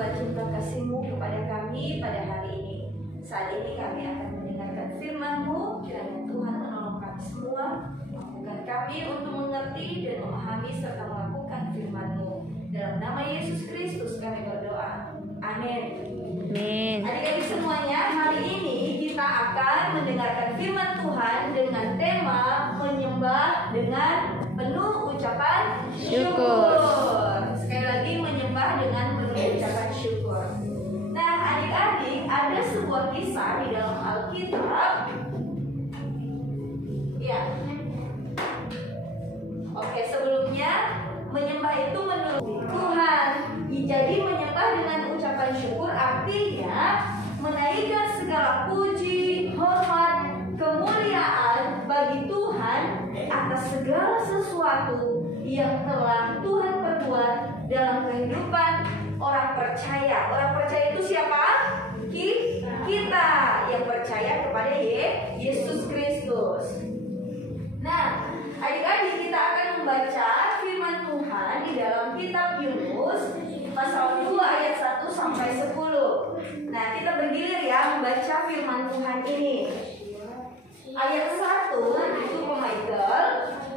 buat cinta kasih-Mu kepada kami pada hari ini. Saat ini kami akan mendengarkan firman-Mu. Kiranya Tuhan menolong kami semua, mampukan kami untuk mengerti dan memahami serta melakukan firman-Mu. Dalam nama Yesus Kristus kami berdoa. Amin. Amin. Adik-adik semuanya, hari ini kita akan mendengarkan firman Tuhan dengan tema menyembah dengan penuh ucapan syukur. Sekali lagi, menyembah dengan penuh ucapan syukur. Nah, adik-adik, ada sebuah kisah di dalam Alkitab. Ya. Oke, sebelumnya menyembah itu menurut Tuhan. Jadi menyembah dengan ucapan syukur artinya menaikkan segala puji, hormat, kemuliaan bagi Tuhan atas segala sesuatu yang telah Tuhan perbuat dalam kehidupan orang percaya. Orang percaya itu siapa? Kita yang percaya kepada Yesus Kristus. Nah, adik-adik, kita akan membaca firman Tuhan di dalam kitab Yunus pasal 2 ayat 1 sampai 10. Nah, kita bergilir ya membaca firman Tuhan ini. Ayat 1 itu Ko Michael,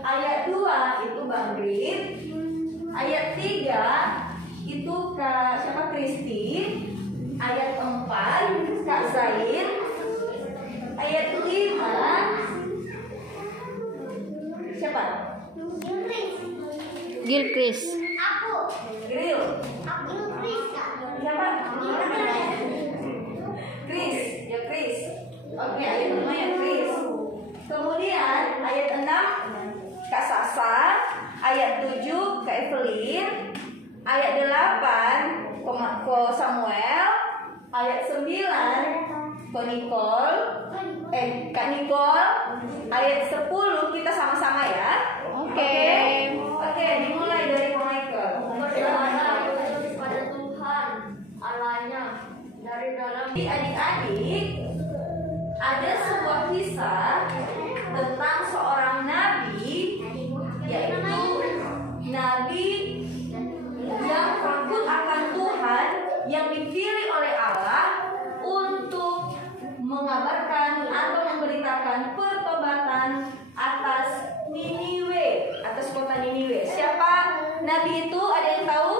ayat 2 itu Bang Grit, ayat 3 itu siapa? Kristi, ayat 4 Kak Zain, ayat 5 siapa? Gilkris. Grill. Siapa? Chris, ya Chris. Oke, ayat 5 ya Chris. Kemudian ayat 6 Kak Sasa, ayat 7 Kak Evelyn, ayat 8 Ko Samuel, ayat 9 Ko Nicole, Kak Nicole, ayat 10 kita sama-sama ya. Oke, dimulai dari Ko Michael. Pada Tuhan Allahnya dari dalam. Adik-adik, ada sebuah kisah tentang seorang nabi, yaitu nabi yang takut akan Tuhan, yang dipilih oleh Allah untuk mengabarkan atau memberitakan pertobatan atas Niniwe, atas kota Niniwe. Siapa nabi itu? Ada yang tahu?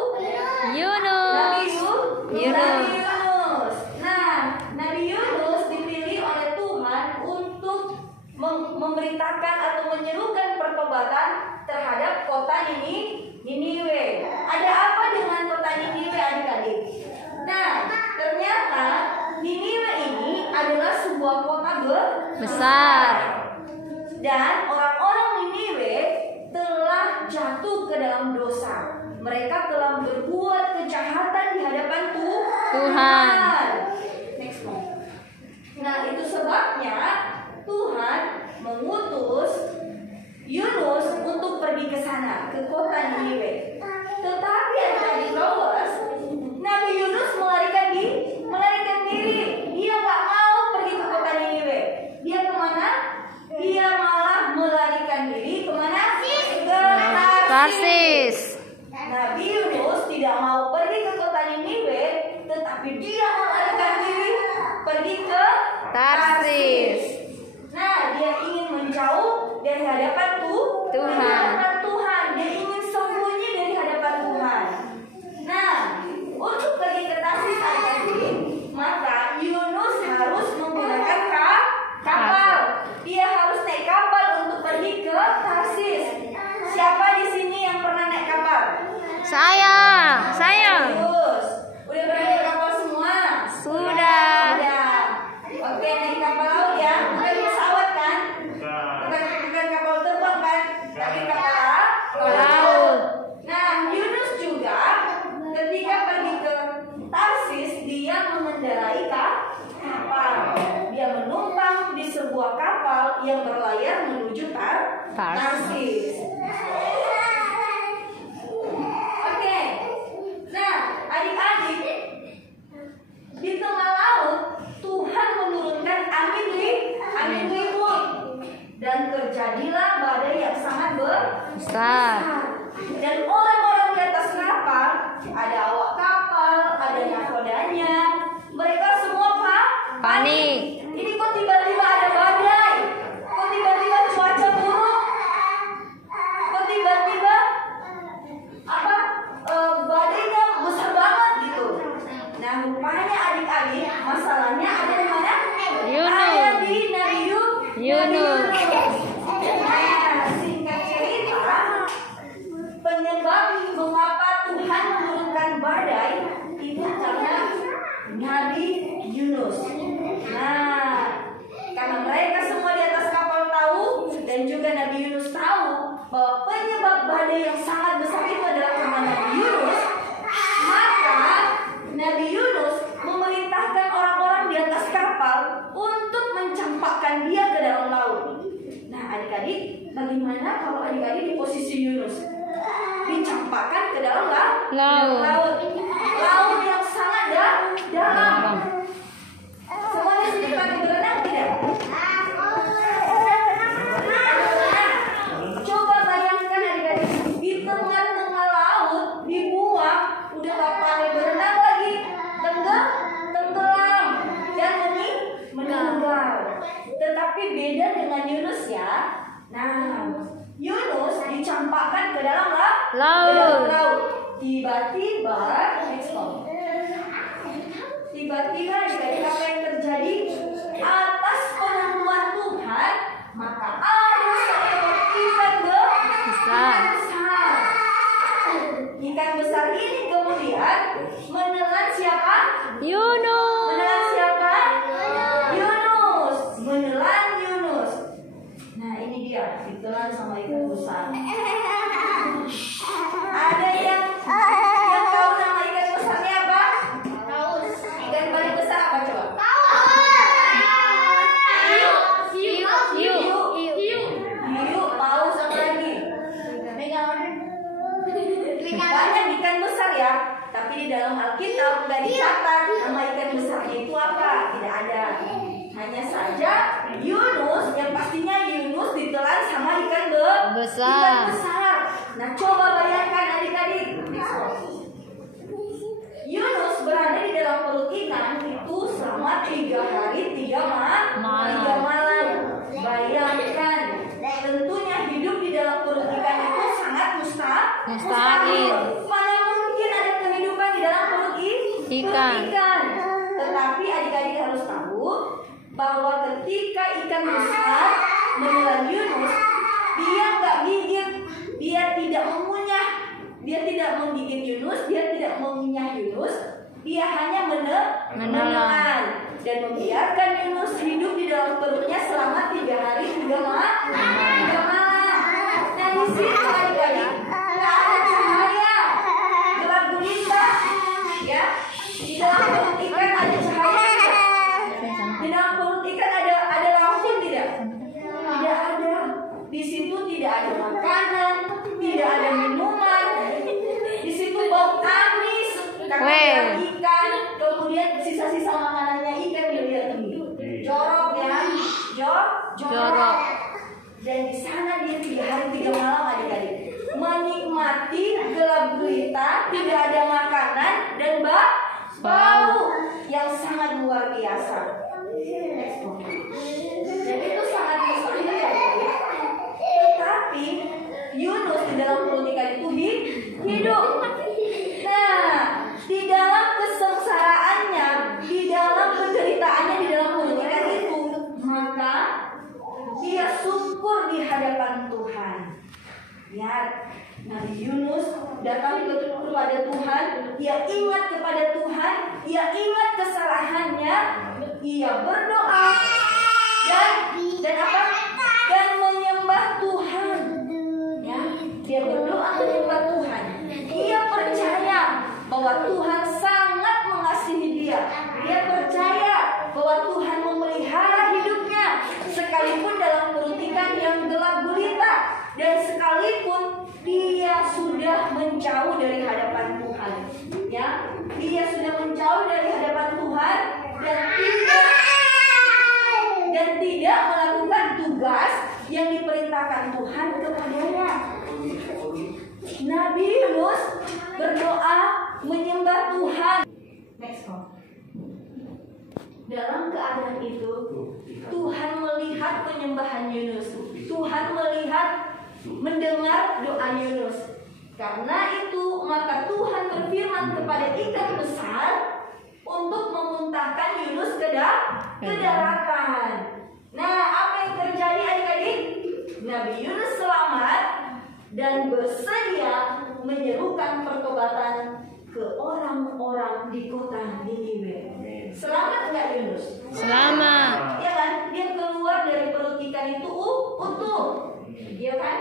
Yunus. Nabi Yunus. Yunus. Nah, Nabi Yunus dipilih oleh Tuhan untuk memberitakan atau menyerukan pertobatan terhadap kota Niniwe. Ada apa dengan kota Niniwe, adik-adik? Nah, ternyata Niniwe ini adalah sebuah kota Besar. dan orang-orang Niniwe telah jatuh ke dalam dosa. Mereka telah berbuat kejahatan di hadapan Tuhan. Next one. Nah, itu sebabnya Tuhan mengutus Yunus untuk pergi ke sana, ke kota Niniwe. Tetapi adik-adik Lowers, Nabi Yunus melarikan diri. Dia nggak mau pergi ke kota Niniwe. Dia kemana? Dia malah melarikan diri kemana? Ke Tarsis. Nabi Yunus tidak mau pergi ke kota Niniwe, tetapi dia melarikan diri pergi ke Tarsis. Nah, dia ingin menjauh dari hadapan Tuhan. Dia ingin sembunyi dari hadapan Tuhan. Nah, untuk pergi ke Tarsis adik-adik, maka Yunus harus menggunakan kapal. Dia harus naik kapal untuk pergi ke Tarsis. Siapa di sini yang pernah naik kapal? Saya. Yunus. Udah pernah naik kapal semua? Sudah. Oke, naik kapal laut ya. Bukan pesawat kan? Bukan kapal terbang kan? Tapi kapal laut. Nah, Yunus juga ketika pergi ke Tarsis, dia mengendarai kapal. Dia menumpang di sebuah kapal yang berlayar menuju Tarsis. Oke. Nah, adik-adik, di tengah laut Tuhan menurunkan angin ribut dan terjadilah badai yang sangat besar. Dan orang-orang di atas kapal, ada awak kapal, ada ada nakodanya. Mereka semua Panik. Ini kok tiba-tiba ada badai? Kok tiba-tiba cuaca buruk? Kok tiba-tiba badainya besar banget gitu? Nah, rupanya adik-adik, masalahnya ada di mana? Yunus. Ada di Nabi Yunus. Nah, singkat cerita, penyebab mengapa Tuhan menurunkan badai itu karena Nabi Yunus. Nah, karena mereka semua di atas kapal tahu dan juga Nabi Yunus tahu bahwa penyebab badai yang sangat besar itu adalah karena Nabi Yunus, maka Nabi Yunus memerintahkan orang-orang di atas kapal untuk mencampakkan dia ke dalam laut. Nah, adik-adik, bagaimana kalau adik-adik di posisi Yunus? Dicampakkan ke dalam laut. Laut yang sangat dalam. Semuanya sini pada berenang tidak? Coba bayangkan adik-adik, di tengah-tengah laut dibuang, udah gak pandai berenang lagi, tenggelam dan meninggal. Tetapi beda dengan Yunus ya. Nah, Yunus dicampakkan ke dalam laut. Tiba-tiba adik-adik, apa yang terjadi? Atas penentuan Tuhan, maka ada seekor ikan besar. Ikan besar ini kemudian menelan siapa? Yunus. Menelan siapa? Yunus. Menelan Yunus. Nah, ini dia ditelan sama ikan besar. Ada yang tahu nama ikan besarnya apa? Ikan paling besar apa coba? Hiu, paus, apa lagi? Banyak ikan besar ya, tapi di dalam Alkitab nggak dicatat nama ikan besarnya itu apa, tidak ada. Hanya saja Yunus, yang pastinya Yunus ditelan sama ikan besar. Nah, coba bayangkan adik-adik, Yunus berada di dalam perut ikan itu selama 3 hari 3 malam. Bayangkan, tentunya hidup di dalam perut ikan itu sangat mustahil. Mana mungkin ada kehidupan di dalam perut ikan. Tetapi adik-adik harus tahu bahwa ketika ikan besar menelan Yunus, dia nggak gigit, dia tidak mengunyah, dia tidak menggigit Yunus, dia tidak mengunyah Yunus, dia hanya menelan dan membiarkan Yunus hidup di dalam perutnya selama 3 hari 3 malam. Nah, di sini adik-adik nggak ada cahaya, gelap gulita, ya. Di dalam perut ikan ada cahaya tidak? Di dalam perut ikan ada lampu tidak? Tidak ada. Di situ tidak ada makanan, tidak ada minuman. Di situ bau amis karena ikan. Kemudian sisa-sisa makanannya ikan dilihat ini. Jorok ya, jorok. Dan di sana dia 3 hari 3 malam adik-adik menikmati gelap gulita, tidak ada makanan dan bau yang sangat luar biasa. Dan itu sangat mustahil ya. Tetapi Yunus di dalam perut ikan itu hidup. Nah, di dalam kesengsaraannya, di dalam penderitaannya di dalam perut ikan itu, maka dia syukur di hadapan Tuhan. Lihat, Nabi Yunus datang kepada Tuhan, ia ingat kepada Tuhan, ia ingat kesalahannya, ia berdoa dan apa? Dan menyembah Tuhan. Ya, dia berdoa menyembah Tuhan. Dia percaya bahwa Tuhan sangat mengasihi dia. Dia percaya bahwa Tuhan memelihara hidupnya sekalipun dalam perut ikan yang gelap gulita dan sekalipun dia sudah menjauh dari hadapan Tuhan. Ya, dia sudah menjauh dari hadapan Tuhan dan tidak melakukan tugas yang diperintahkan Tuhan kepadanya. Nabi Yunus berdoa menyembah Tuhan. keadaan itu, Tuhan melihat penyembahan Yunus. Tuhan melihat, mendengar doa Yunus. Karena itu maka Tuhan berfirman kepada ikan besar untuk memuntahkan Yunus ke daratan. Nah, apa yang terjadi adik-adik? Nabi Yunus selamat dan bersedia menyerukan pertobatan ke orang-orang di kota Niniwe. Selamat nggak Yunus? Selamat. Ya kan? Dia keluar dari perut ikan itu utuh, ya kan?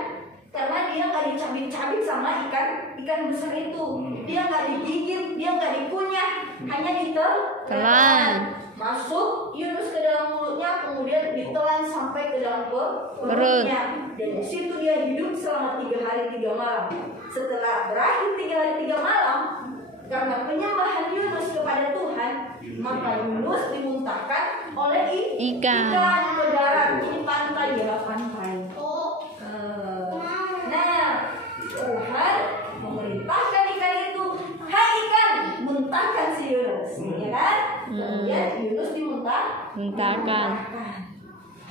Karena dia nggak dicabik-cabik sama ikan besar itu. Dia nggak digigit, dia nggak dikunyah, hanya ditelan. Masuk Yunus ke dalam mulutnya, kemudian ditelan sampai ke dalam perutnya. Dan di situ dia hidup selama 3 hari 3 malam. Setelah berakhir 3 hari 3 malam, karena penyembahan Yunus kepada Tuhan, maka Yunus dimuntahkan oleh ikan ke darat. Ini pantai ya, pantai. Nah, Tuhan memerintahkan ikan itu, hai ikan, muntahkan si Yunus, ya kan? Kemudian Yunus dimuntahkan.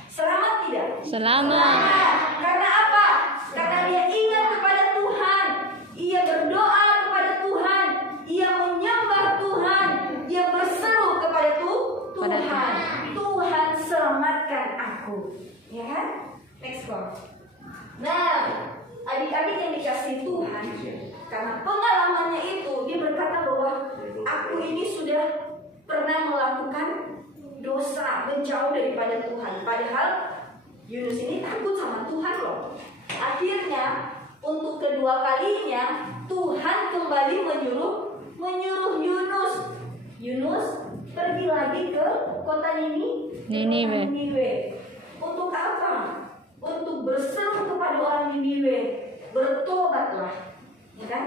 Selamat tidak? Selamat. Karena apa? Karena dia ingat kepada Tuhan, ia berdoa kepada Tuhan, ia menyembah Tuhan, ia berseru kepada Tuhan. Tuhan selamatkan aku, ya kan? Next one. Nah, adik-adik yang dikasih Tuhan, karena pengalamannya itu, dia berkata bahwa aku ini sudah pernah melakukan dosa, menjauh daripada Tuhan. Padahal Yunus ini takut sama Tuhan loh. Akhirnya untuk kedua kalinya Tuhan kembali menyuruh Yunus pergi lagi ke kota Niniwe. Untuk apa? Untuk berseru kepada orang Niniwe, bertobatlah, ya kan?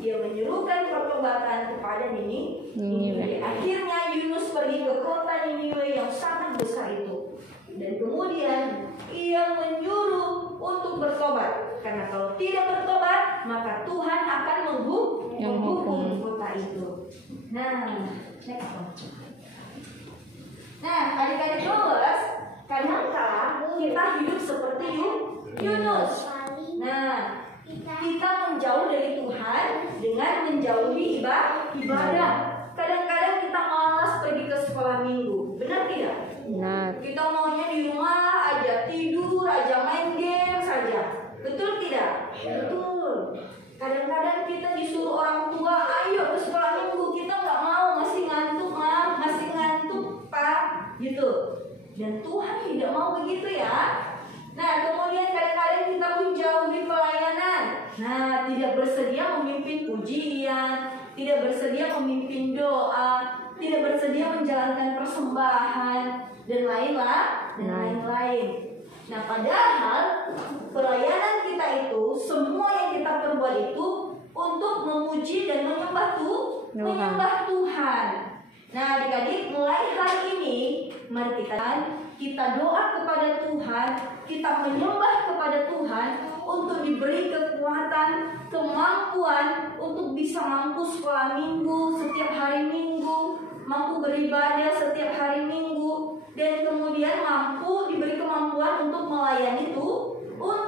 Dia menyuruhkan pertobatan kepada Niniwe. Akhirnya Yunus pergi ke kota Niniwe yang sangat besar itu, dan kemudian ia menyuruh untuk bertobat. Karena kalau tidak bertobat, maka Tuhan akan menghukum kota itu. Nah, next one. Nah, adik-adik Boas, kadang-kala kita hidup seperti Yunus. Nah, kita menjauh dari Tuhan dengan menjauhi ibadah. Kadang-kadang kita malas pergi ke sekolah minggu, benar tidak? Benar. Kita maunya di rumah aja, tidur aja, main game saja. Betul tidak? Betul. Kadang-kadang kita disuruh orang tua, ayo ke sekolah minggu, kita nggak mau, masih ngantuk ma, masih ngantuk pak, gitu. Dan Tuhan tidak mau begitu ya. Nah, kemudian kadang-kadang kita menjauhi pelayanan. Nah, tidak bersedia memimpin pujian, tidak bersedia memimpin doa, tidak bersedia menjalankan persembahan, dan lain-lain. Nah, padahal pelayanan kita itu, semua yang kita perbuat itu untuk memuji dan menyembah Tuhan. Nah, adik-adik, mulai hari ini mari kita doa kepada Tuhan, kita menyembah kepada Tuhan untuk diberi kekuatan, kemampuan untuk bisa mampu sekolah minggu setiap hari Minggu, mampu beribadah setiap hari Minggu, dan kemudian mampu diberi kemampuan untuk melayani Tuhan.